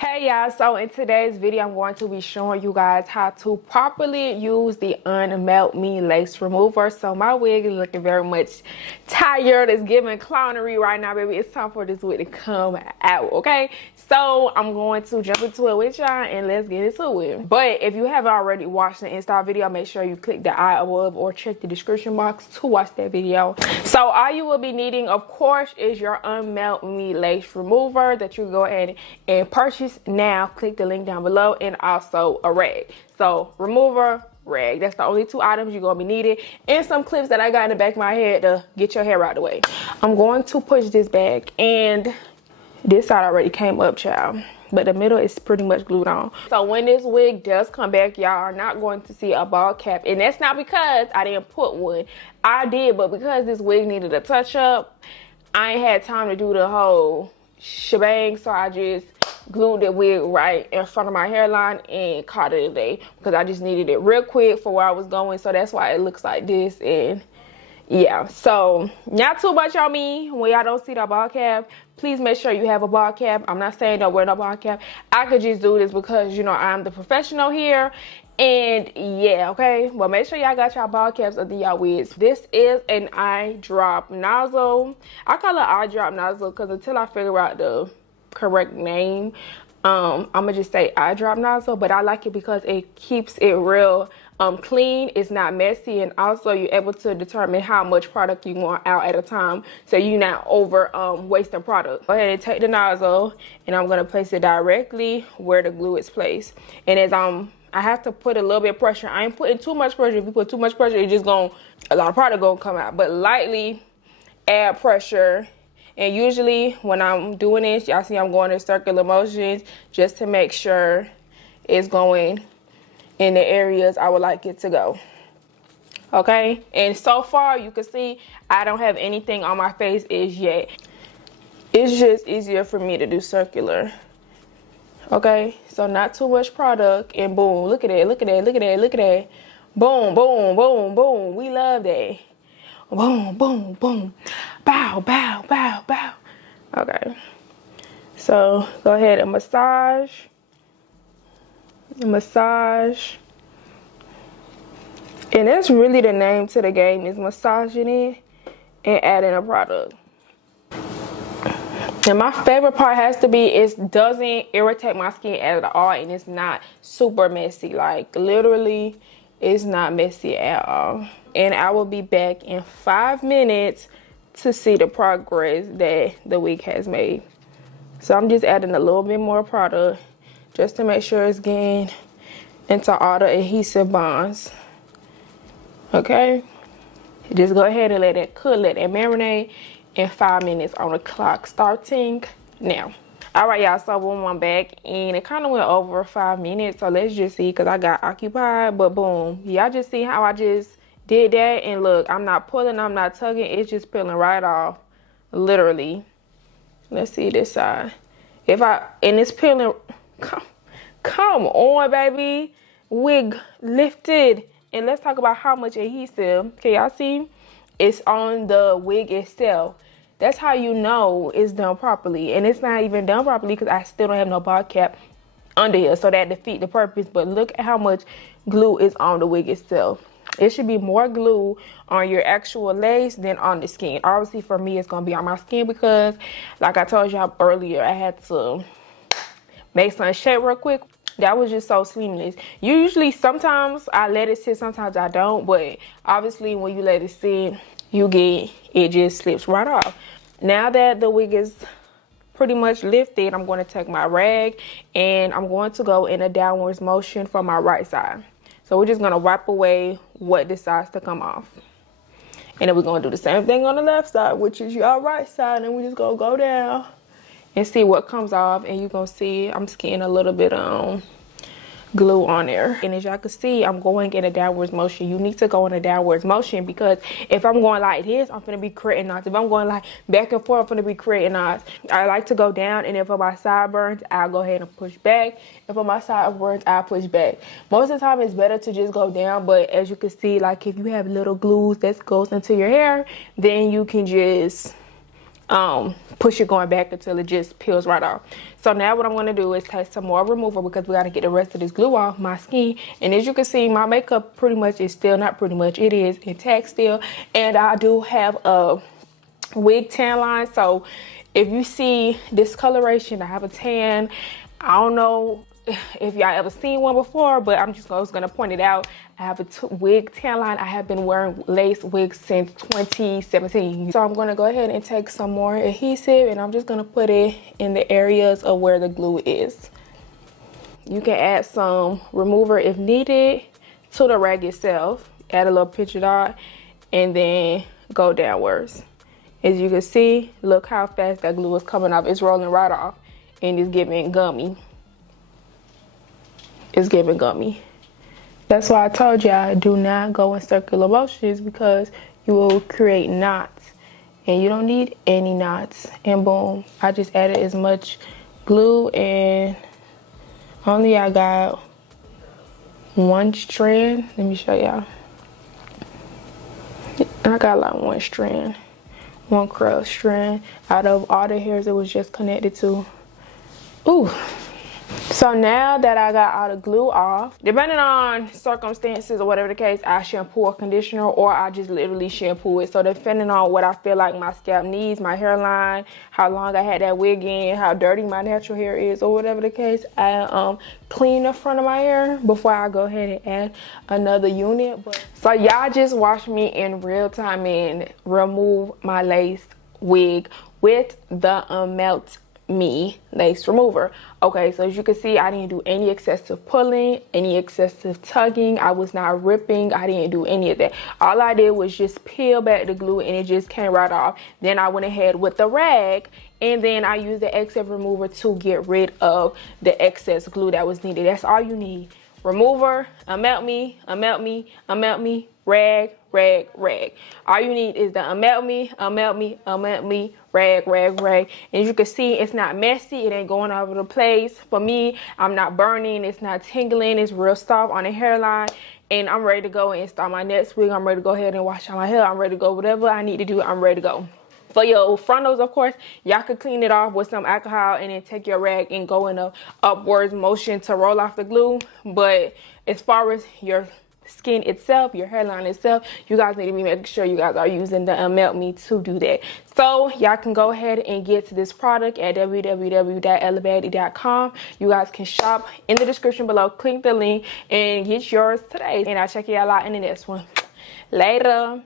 Hey y'all, so in today's video I'm going to be showing you guys how to properly use the UNMELT Me lace remover. So my wig is looking very much tired. It's giving clownery right now, baby. It's time for this wig to come out, okay? So I'm going to jump into it with y'all and let's get into it. But if you haven't already watched the install video, make sure you click the eye above or check the description box to watch that video. So all you will be needing, of course, is your UNMELT Me lace remover that you go ahead and purchase now. Click the link down below, and also a rag. So remover, rag, that's the only two items you're gonna be needed, and some clips that I got in the back of my head to get your hair out of the way. I'm going to push this back, and this side already came up, child, but the middle is pretty much glued on. So when this wig does come back, y'all are not going to see a bald cap, and that's not because I didn't put one. I did, but because this wig needed a touch up, I ain't had time to do the whole shebang, so I just glued the wig right in front of my hairline and caught it a day because I just needed it real quick for where I was going. So that's why it looks like this. And yeah, so not too much on me when y'all don't see the ball cap. Please make sure you have a ball cap. I'm not saying don't wear no ball cap. I could just do this because, you know, I'm the professional here. And yeah, okay, well, make sure y'all got y'all ball caps under y'all wigs. This is an eye drop nozzle. I call it eye drop nozzle because until I figure out the correct name, I'm gonna just say eye drop nozzle, but I like it because it keeps it real clean. It's not messy, and also you're able to determine how much product you want out at a time, so you're not over wasting product. Go ahead and take the nozzle, and I'm gonna place it directly where the glue is placed. And as I have to put a little bit of pressure. I ain't putting too much pressure. If you put too much pressure, it's just a lot of product gonna come out. But lightly add pressure. And usually when I'm doing this, y'all see I'm going in circular motions just to make sure it's going in the areas I would like it to go. Okay? And so far, you can see I don't have anything on my face as yet. It's just easier for me to do circular. Okay? So not too much product, and boom. Look at that, look at that, look at that, look at that. Boom, boom, boom, boom. We love that. Boom, boom, boom. Bow, bow, bow, bow. Okay. So go ahead and massage. Massage. And that's really the name to the game, is massaging it and adding a product. And my favorite part has to be it doesn't irritate my skin at all, and it's not super messy. Like literally, it's not messy at all. And I will be back in 5 minutes to see the progress that the wig has made. So I'm just adding a little bit more product just to make sure it's getting into all the adhesive bonds. Okay? Just go ahead and let that cook, let that marinate, in 5 minutes on the clock, starting now. All right, y'all, so boom, I'm back, and it kind of went over 5 minutes, so let's just see, because I got occupied, but boom, y'all just see how I just did that, and look, I'm not pulling, I'm not tugging, it's just peeling right off, literally. Let's see this side. And it's peeling, come on, baby, wig lifted. And let's talk about how much adhesive, can y'all see? It's on the wig itself. That's how you know it's done properly. And it's not even done properly because I still don't have no ball cap under here, so that defeats the purpose. But look at how much glue is on the wig itself. It should be more glue on your actual lace than on the skin. Obviously for me, it's gonna be on my skin because like I told y'all earlier, I had to make some shape real quick. That was just so seamless. Usually, sometimes I let it sit, sometimes I don't. But obviously, when you let it sit, it just slips right off. Now that the wig is pretty much lifted, I'm going to take my rag and I'm going to go in a downwards motion for my right side. So we're just going to wipe away what decides to come off. And then we're going to do the same thing on the left side, which is your right side. And we're just going to go down and see what comes off. And you're going to see I'm skidding a little bit glue on there. And as y'all can see, I'm going in a downwards motion. You need to go in a downwards motion because if I'm going like this, I'm gonna be creating knots. If I'm going like back and forth, I'm gonna be creating knots. I like to go down, and if on my sideburns, I'll go ahead and push back. If on my sideburns, I'll push back. Most of the time, it's better to just go down, but as you can see, like if you have little glues that goes into your hair, then you can just push it going back until it just peels right off. So now what I'm going to do is take some more remover because we got to get the rest of this glue off my skin. And as you can see, my makeup pretty much is still, not pretty much, it is intact still. And I do have a wig tan line. So if you see discoloration, I have a tan. I don't know if y'all ever seen one before, but I'm just gonna point it out. I have a wig tan line. I have been wearing lace wigs since 2017. So I'm gonna go ahead and take some more adhesive and I'm just gonna put it in the areas of where the glue is. You can add some remover if needed to the rag itself. Add a little pinch of dot and then go downwards. As you can see, look how fast that glue is coming off. It's rolling right off and it's giving gummy. It's giving gummy. That's why I told y'all, do not go in circular motions because you will create knots and you don't need any knots. And boom, I just added as much glue and only I got one strand. Let me show y'all. I got like one strand, one curl strand out of all the hairs it was just connected to. Ooh. So now that I got all the glue off, depending on circumstances or whatever the case, I shampoo or conditioner or I just literally shampoo it. So depending on what I feel like my scalp needs, my hairline, how long I had that wig in, how dirty my natural hair is or whatever the case, I clean the front of my hair before I go ahead and add another unit. So y'all just watch me in real time and remove my lace wig with the UNMELT Me lace remover. Okay, so as you can see, I didn't do any excessive pulling, any excessive tugging. I was not ripping. I didn't do any of that. All I did was just peel back the glue and it just came right off. Then I went ahead with the rag and then I used the excess remover to get rid of the excess glue that was needed. That's all you need. Remover, UNMELT Me, UNMELT Me, UNMELT Me, rag, rag, rag. All you need is the UNMELT Me, UNMELT Me, UNMELT Me, rag, rag, rag. And as you can see, it's not messy. It ain't going all over the place. For me, I'm not burning. It's not tingling. It's real soft on the hairline. And I'm ready to go and start my next wig. I'm ready to go ahead and wash out my hair. I'm ready to go. Whatever I need to do, I'm ready to go. For your frontals, of course, y'all could clean it off with some alcohol and then take your rag and go in a upwards motion to roll off the glue. But as far as your skin itself, your hairline itself, you guys need to be making sure you guys are using the UNMELT Me to do that. So y'all can go ahead and get to this product at www.EllaaBaddie.com. You guys can shop in the description below. Click the link and get yours today. And I'll check y'all out in the next one. Later.